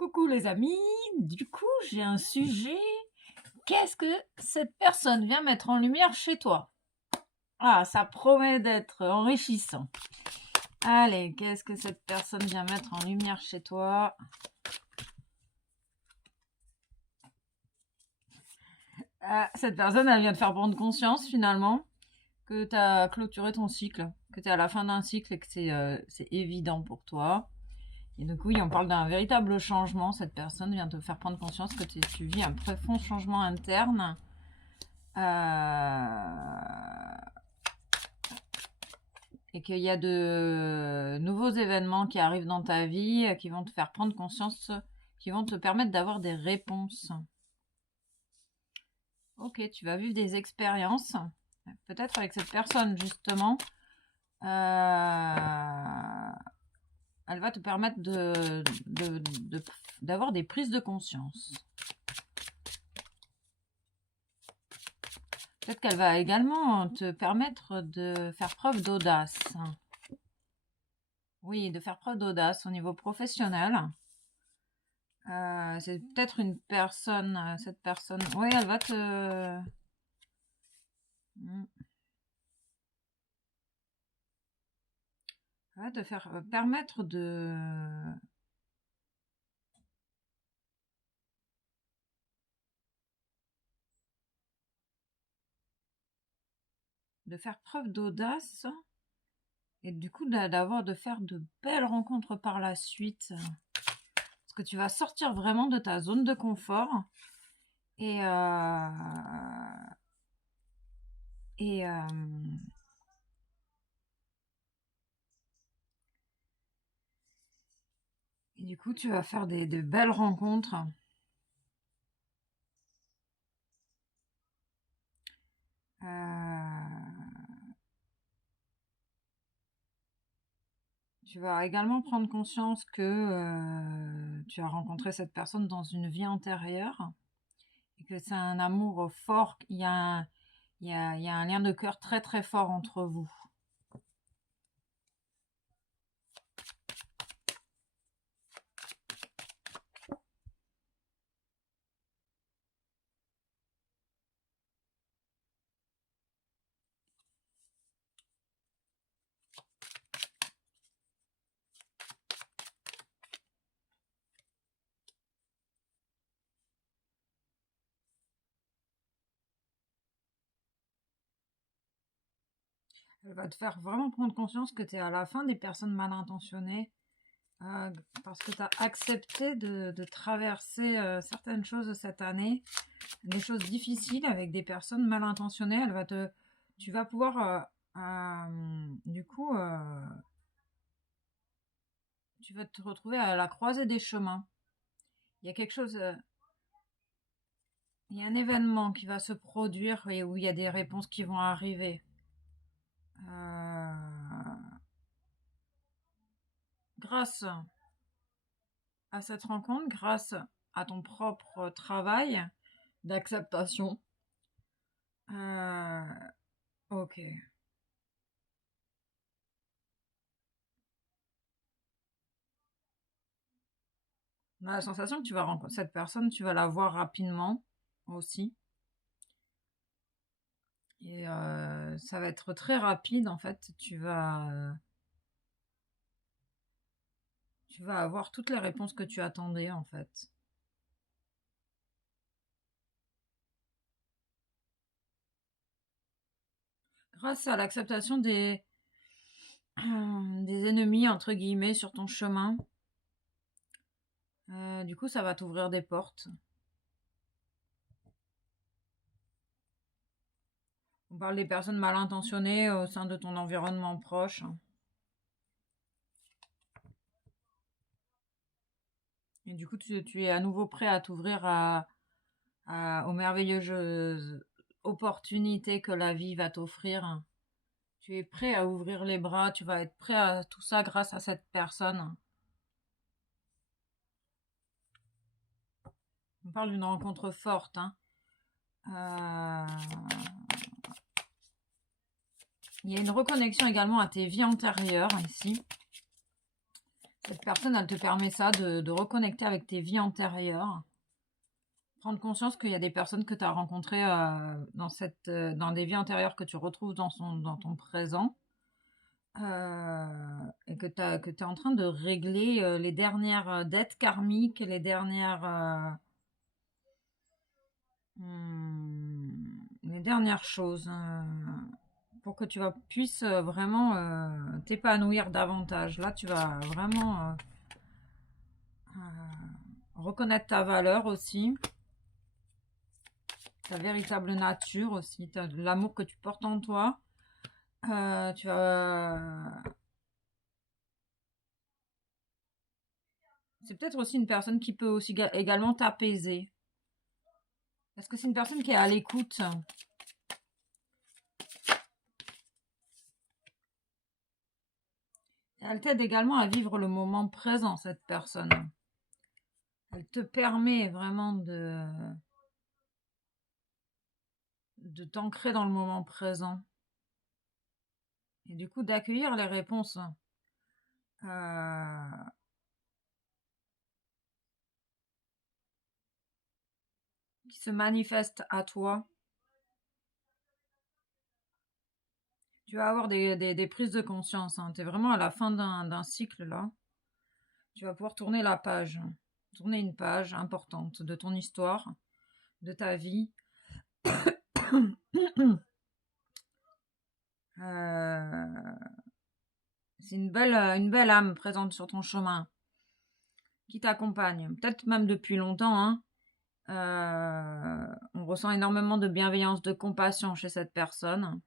Coucou les amis, du coup j'ai un sujet. Qu'est-ce que cette personne vient mettre en lumière chez toi? Ah, ça promet d'être enrichissant. Allez, qu'est-ce que cette personne vient mettre en lumière chez toi? Ah, cette personne, elle vient te faire prendre conscience finalement que tu as clôturé ton cycle, que tu es à la fin d'un cycle et que c'est évident pour toi. Et donc oui, on parle d'un véritable changement. Cette personne vient te faire prendre conscience que tu vis un profond changement interne. Et qu'il y a de nouveaux événements qui arrivent dans ta vie, qui vont te faire prendre conscience, qui vont te permettre d'avoir des réponses. Ok, tu vas vivre des expériences, peut-être avec cette personne justement. Elle va te permettre d'avoir des prises de conscience. Peut-être qu'elle va également te permettre de faire preuve d'audace. Oui, de faire preuve d'audace au niveau professionnel. C'est peut-être une personne, cette personne. Oui, elle va te. Mm. Elle va te faire permettre de faire preuve d'audace et du coup de faire de belles rencontres par la suite. Parce que tu vas sortir vraiment de ta zone de confort et et euh, et du coup, tu vas faire de belles rencontres. Tu vas également prendre conscience que tu as rencontré cette personne dans une vie antérieure et que c'est un amour fort. Il y a un lien de cœur très très fort entre vous. Elle va te faire vraiment prendre conscience que tu es à la fin des personnes mal intentionnées parce que tu as accepté de traverser certaines choses cette année, des choses difficiles avec des personnes mal intentionnées. Tu vas pouvoir, du coup, tu vas te retrouver à la croisée des chemins. Il y a quelque chose, il y a un événement qui va se produire et où il y a des réponses qui vont arriver. Grâce à cette rencontre, grâce à ton propre travail d'acceptation. Ok. On a la sensation que tu vas rencontrer cette personne, tu vas la voir rapidement aussi. Et ça va être très rapide en fait. Tu vas avoir toutes les réponses que tu attendais en fait. Grâce à l'acceptation des ennemis entre guillemets sur ton chemin, du coup ça va t'ouvrir des portes. On parle des personnes mal intentionnées au sein de ton environnement proche. Et du coup, tu es à nouveau prêt à t'ouvrir aux merveilleuses opportunités que la vie va t'offrir. Tu es prêt à ouvrir les bras, tu vas être prêt à tout ça grâce à cette personne. On parle d'une rencontre forte. Hein. Il y a une reconnexion également à tes vies antérieures ici. Cette personne, elle te permet ça, de reconnecter avec tes vies antérieures. Prendre conscience qu'il y a des personnes que tu as rencontrées dans des vies antérieures que tu retrouves dans ton présent. Et que tu es en train de régler les dernières dettes karmiques, les dernières choses pour que tu puisses vraiment t'épanouir davantage. Là, tu vas vraiment reconnaître ta valeur aussi, ta véritable nature aussi, l'amour que tu portes en toi. Tu vas... C'est peut-être aussi une personne qui peut aussi également t'apaiser. Est-ce que c'est une personne qui est à l'écoute? Elle t'aide également à vivre le moment présent, cette personne. Elle te permet vraiment de t'ancrer dans le moment présent. Et du coup, d'accueillir les réponses qui se manifestent à toi. Tu vas avoir des prises de conscience. Hein. Tu es vraiment à la fin d'un cycle là. Tu vas pouvoir tourner la page. Tourner une page importante de ton histoire, de ta vie. C'est une belle âme présente sur ton chemin qui t'accompagne, peut-être même depuis longtemps. Hein. On ressent énormément de bienveillance, de compassion chez cette personne.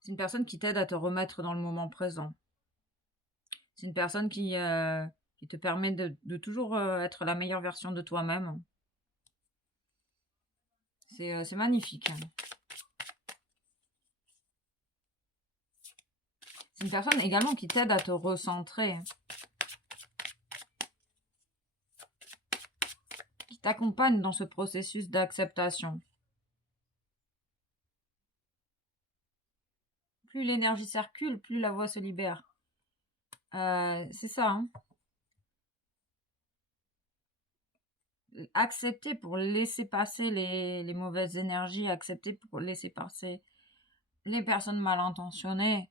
C'est une personne qui t'aide à te remettre dans le moment présent. C'est une personne qui te permet de toujours être la meilleure version de toi-même. C'est magnifique. C'est une personne également qui t'aide à te recentrer. Qui t'accompagne dans ce processus d'acceptation. Plus l'énergie circule, plus la voie se libère. C'est ça. Hein. Accepter pour laisser passer les mauvaises énergies, accepter pour laisser passer les personnes mal intentionnées.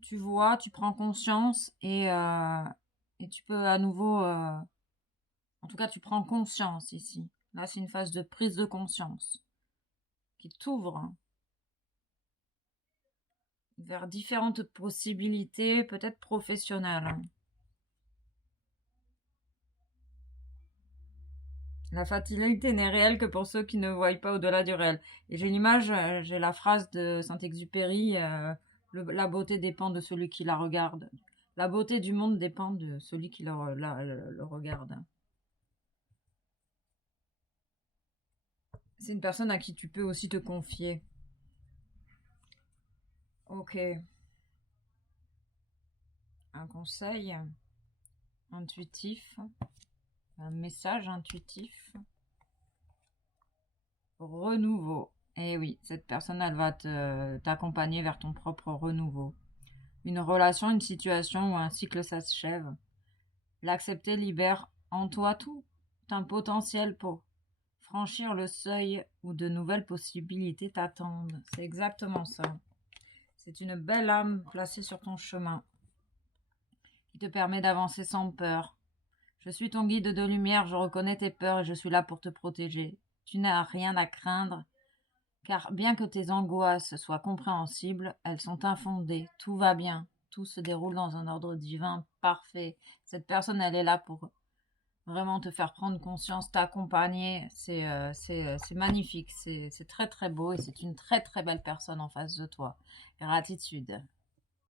Tu vois, tu prends conscience et tu peux à nouveau... en tout cas, tu prends conscience ici. Là, c'est une phase de prise de conscience qui t'ouvre vers différentes possibilités, peut-être professionnelles. La fatalité n'est réelle que pour ceux qui ne voient pas au-delà du réel. Et j'ai l'image, j'ai la phrase de Saint-Exupéry, la beauté dépend de celui qui la regarde. La beauté du monde dépend de celui qui le regarde. C'est une personne à qui tu peux aussi te confier. Ok. Un conseil intuitif, un message intuitif. Renouveau. Eh oui, cette personne, elle va t'accompagner vers ton propre renouveau. Une relation, une situation ou un cycle s'achève. L'accepter libère en toi tout un potentiel pour franchir le seuil où de nouvelles possibilités t'attendent. C'est exactement ça. C'est une belle âme placée sur ton chemin qui te permet d'avancer sans peur. Je suis ton guide de lumière, je reconnais tes peurs et je suis là pour te protéger. Tu n'as rien à craindre, car bien que tes angoisses soient compréhensibles, elles sont infondées. Tout va bien, tout se déroule dans un ordre divin parfait. Cette personne, elle est là pour vraiment te faire prendre conscience, t'accompagner. C'est magnifique, c'est très très beau et c'est une très très belle personne en face de toi. Gratitude.